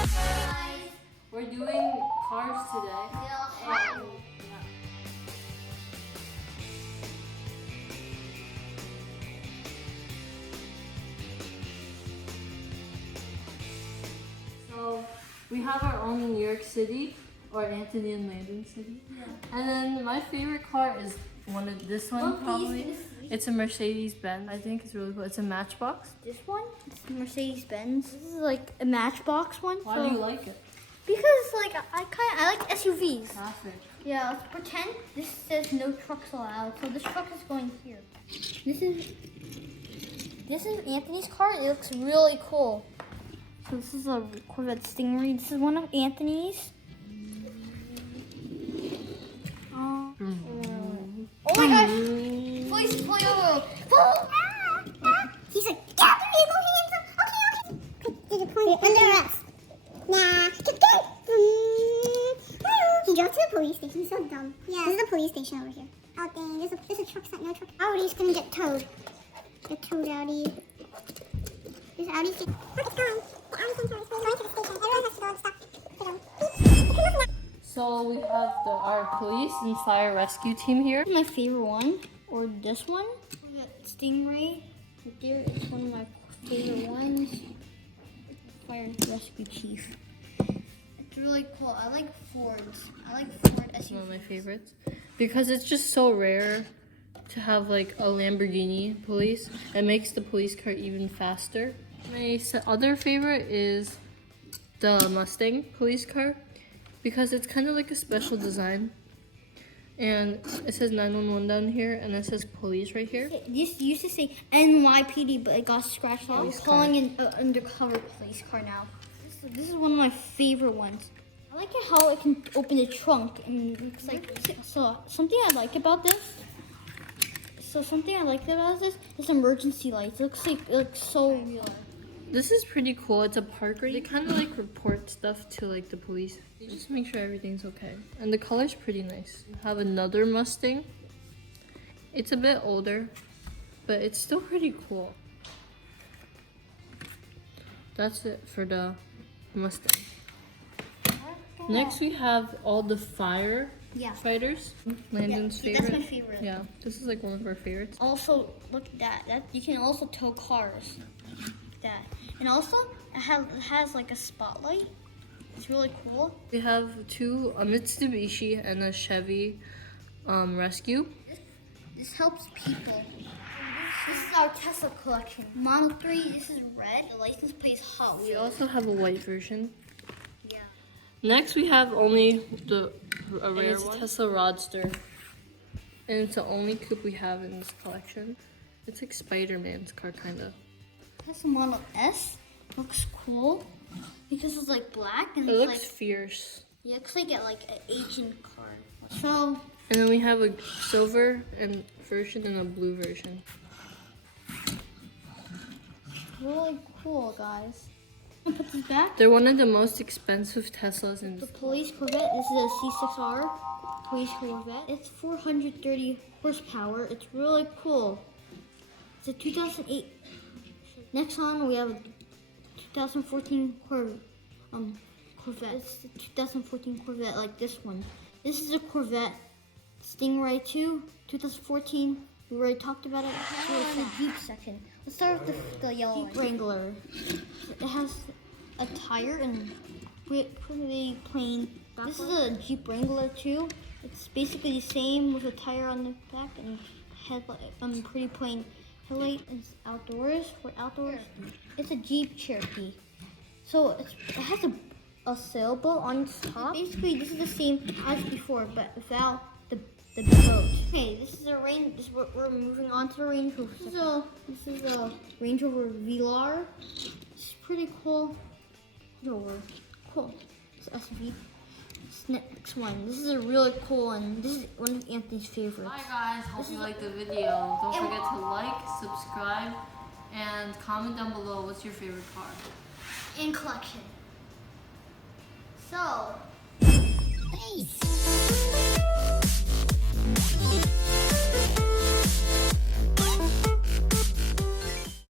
Guys, we're doing cars today. And, So we have our own New York City, or Anthony and Landon City. Yeah. And then my favorite car is this one probably. It's a Mercedes BENZ. I think it's really cool. It's a Matchbox. This one? It's a Mercedes BENZ. This is like a Matchbox one. Why do you like it? Because like I like SUVs. Traffic. Yeah, let's pretend this says no trucks allowed. So this truck is going here. This is Anthony's car. It looks really cool. So this is a Corvette Stingray. This is one of Anthony's. Oh my gosh! Please pull over. He's like, get your hands up. Okay. Did you pull it under arrest? Nah. He drove to the police station. So dumb. Yeah. This is the police station over here. Oh dang, there's a truck stop. No truck. Audi's gonna get towed. Get towed, Audi. This Audi's getting. Look, it's gone. The Audi's going to the station. Everyone has to go and stop. So we have our police and fire rescue team here. My favorite one, or this one, Stingray. There is one of my favorite ones. Fire rescue chief. It's really cool. I like Fords. I like Ford SUVs. One of my favorites because it's just so rare to have like a Lamborghini police. It makes the police car even faster. My other favorite is the Mustang police car because it's kind of like a special design. And it says 911 down here, and it says police right here. This used to say NYPD, but it got scratched out. It's calling an undercover police car now. This is one of my favorite ones. I like it how it can open the trunk and it looks like. So something I like about this. Is emergency lights. It looks so real. This is pretty cool. It's a park rate. They kind of like report stuff to like the police. They just make sure everything's okay. And the color's pretty nice. We have another Mustang. It's a bit older, but it's still pretty cool. That's it for the Mustang. Next we have all the fighters. Landon's favorite. That's my favorite. Yeah, this is like one of our favorites. Also, look at that. You can also tow cars. That. And also, it has like a spotlight. It's really cool. We have a Mitsubishi and a Chevy Rescue. This helps people. This is our Tesla collection. Model 3, this is red. The license plate is hot. We also have a white version. Yeah. Next, we have only a rare one. Tesla Roadster. And it's the only coupe we have in this collection. It's like Spider-Man's car, kind of. Tesla Model S looks cool because it's like black and it it's looks like fierce. Yeah, it looks like an Asian car. So. And then we have a silver version and a blue version. Really cool, guys. I'm gonna put this back. They're one of the most expensive Teslas in the police Corvette. This is a C6R police Corvette. It's 430 horsepower. It's really cool. It's a 2008. Next on, we have a 2014 Corvette. It's a 2014 Corvette like this one. This is a Corvette Stingray 2, 2014. We already talked about it. Now we're in the Jeep section. Let's start with the yellow Jeep Wrangler. It has a tire and pretty plain. This is a Jeep Wrangler 2. It's basically the same with a tire on the back and pretty plain headlight. It's outdoors. For outdoors, it's a Jeep Cherokee. So it has a sailboat on top. Basically, this is the same as before, but without the boat. Okay, this is a we're moving on to the Range Rover. This is a Range Rover Velar. It's pretty cool. Cool. It's SUV. Next one. This is a really cool one. This is one of Anthony's favorites. Hi guys, hope you liked the video. Don't forget to like, subscribe, and comment down below what's your favorite car. In collection. So, peace.